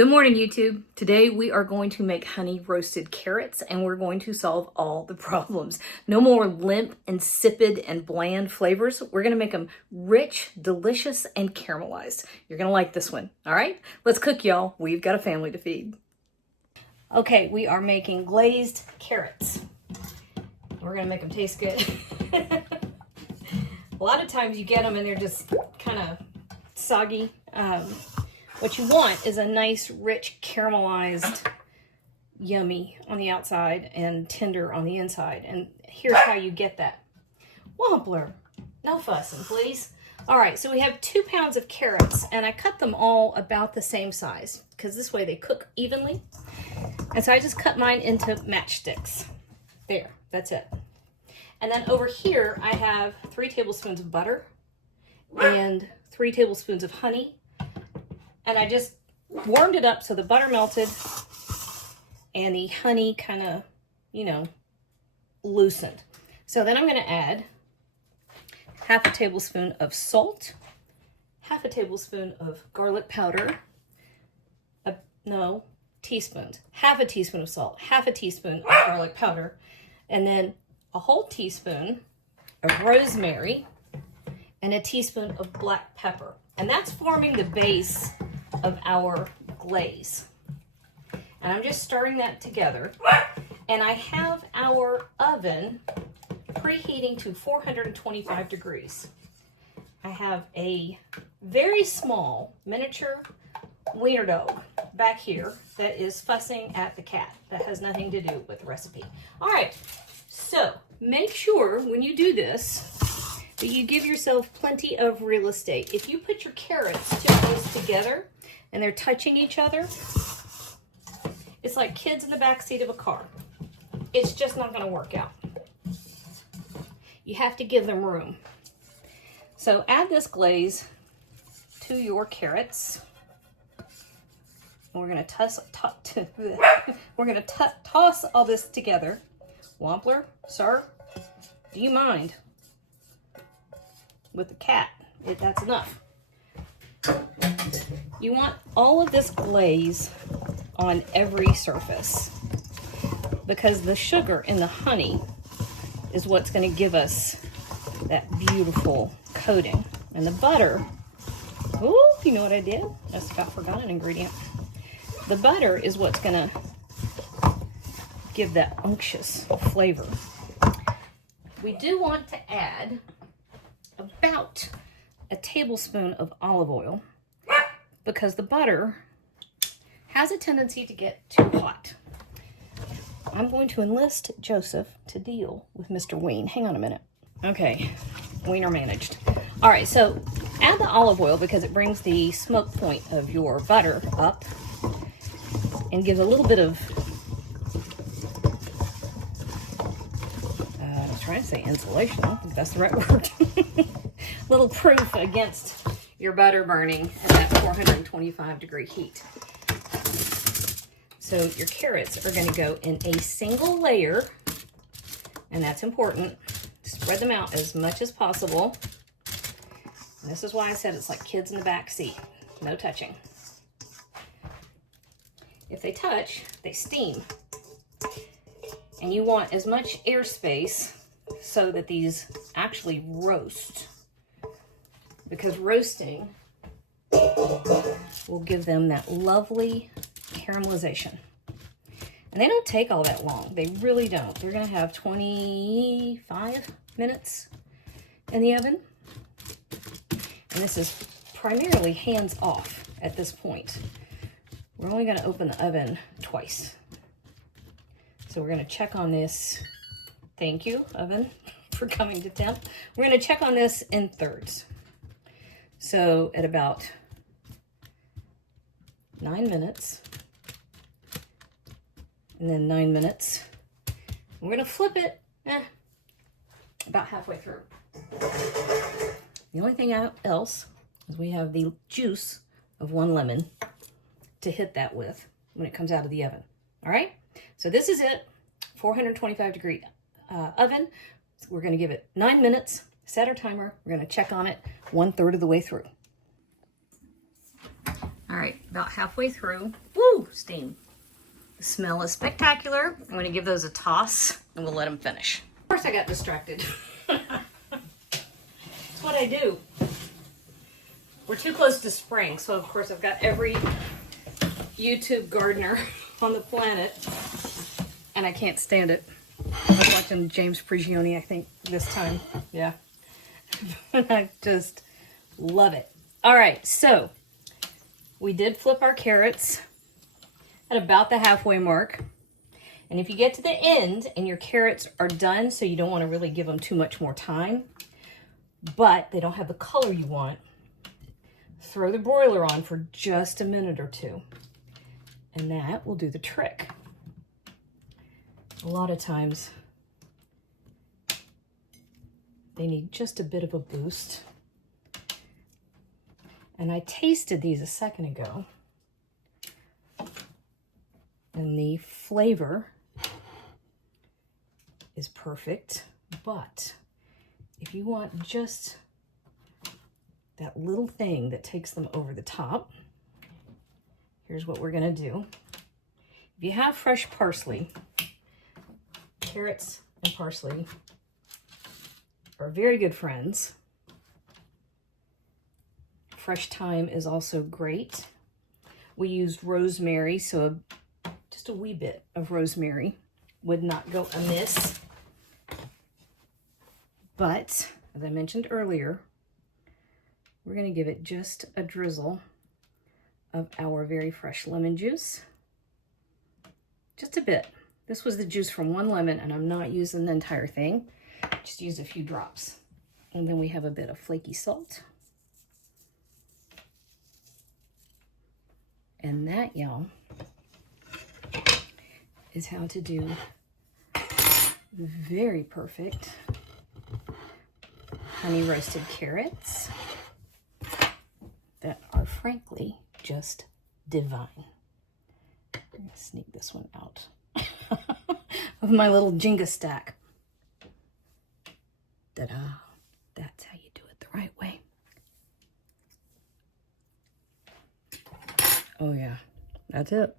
Good morning, YouTube. Today we are going to make honey roasted carrots and we're going to solve all the problems. No more limp, insipid, and bland flavors. We're going to make them rich, delicious, and caramelized. You're going to like this one. All right, let's cook, y'all. We've got a family to feed. Okay, we are making glazed carrots. We're going to make them taste good. A lot of times you get them and they're just kind of soggy. What you want is a nice, rich, caramelized, yummy on the outside and tender on the inside. And here's how you get that. Wampler, no fussing, please. All right, so we have 2 pounds of carrots, and I cut them all about the same size because this way they cook evenly. And so I just cut mine into matchsticks. There, that's it. And then over here, I have 3 tablespoons of butter and 3 tablespoons of honey. And I just warmed it up so the butter melted and the honey kind of, loosened. So then I'm going to add half a tablespoon of salt, half a tablespoon of garlic powder, teaspoons, half a teaspoon of salt, half a teaspoon of garlic powder, and then a whole teaspoon of rosemary and a teaspoon of black pepper. And that's forming the base of our glaze. And I'm just stirring that together. And I have our oven preheating to 425 degrees. I have a very small miniature wiener dog back here that is fussing at the cat. That has nothing to do with the recipe. All right, so make sure when you do this that you give yourself plenty of real estate. If you put your carrots too close together and they're touching each other, it's like kids in the back seat of a car. It's just not going to work out. You have to give them room. So add this glaze to your carrots. And we're going to toss all this together. Wampler, sir, do you mind? With the cat, that's enough. You want all of this glaze on every surface because the sugar in the honey is what's going to give us that beautiful coating. And the butter, ooh, you know what I did? I just forgot an ingredient. The butter is what's going to give that unctuous flavor. We do want to add about a tablespoon of olive oil because the butter has a tendency to get too hot. I'm going to enlist Joseph to deal with Mr. Ween. Hang on a minute. Okay, Wiener managed. All right, so add the olive oil because it brings the smoke point of your butter up and gives a little bit of, I was trying to say insulation. I don't think that's the right word. Little proof against your butter burning at that 425 degree heat. So your carrots are going to go in a single layer, and that's important. Spread them out as much as possible. And this is why I said it's like kids in the back seat. No touching. If they touch, they steam. And you want as much airspace so that these actually roast. Because roasting will give them that lovely caramelization. And they don't take all that long. They really don't. They're going to have 25 minutes in the oven. And this is primarily hands off at this point. We're only going to open the oven twice. So we're going to check on this. Thank you, oven, for coming to temp. We're going to check on this in thirds. So at about 9 minutes, and then 9 minutes, we're gonna flip it about halfway through. The only thing else is we have the juice of 1 lemon to hit that with when it comes out of the oven. All right, so this is it, 425 degree oven. So we're gonna give it 9 minutes. Set our timer. We're going to check on it 1/3 of the way through. All right, about halfway through. Woo, steam. The smell is spectacular. I'm gonna give those a toss and we'll let them finish. Of course I got distracted. That's what I do. We're too close to spring, so of course I've got every YouTube gardener on the planet, and I can't stand it. I was watching James Prigioni, I think, this time. Yeah. I just love it. All right, so we did flip our carrots at about the halfway mark. And if you get to the end and your carrots are done, so you don't want to really give them too much more time, but they don't have the color you want, throw the broiler on for just a minute or two. And that will do the trick. A lot of times they need just a bit of a boost. And I tasted these a second ago. And the flavor is perfect. But if you want just that little thing that takes them over the top, here's what we're gonna do. If you have fresh parsley, carrots and parsley are very good friends. Fresh thyme is also great. We used rosemary, so just a wee bit of rosemary would not go amiss. But, as I mentioned earlier, we're gonna give it just a drizzle of our very fresh lemon juice. Just a bit. This was the juice from one lemon, and I'm not using the entire thing. Just use a few drops. And then we have a bit of flaky salt. And that, y'all, is how to do very perfect honey roasted carrots that are frankly just divine. I'm gonna sneak this one out of my little Jenga stack. Ta-da! That's how you do it the right way. Oh yeah, that's it.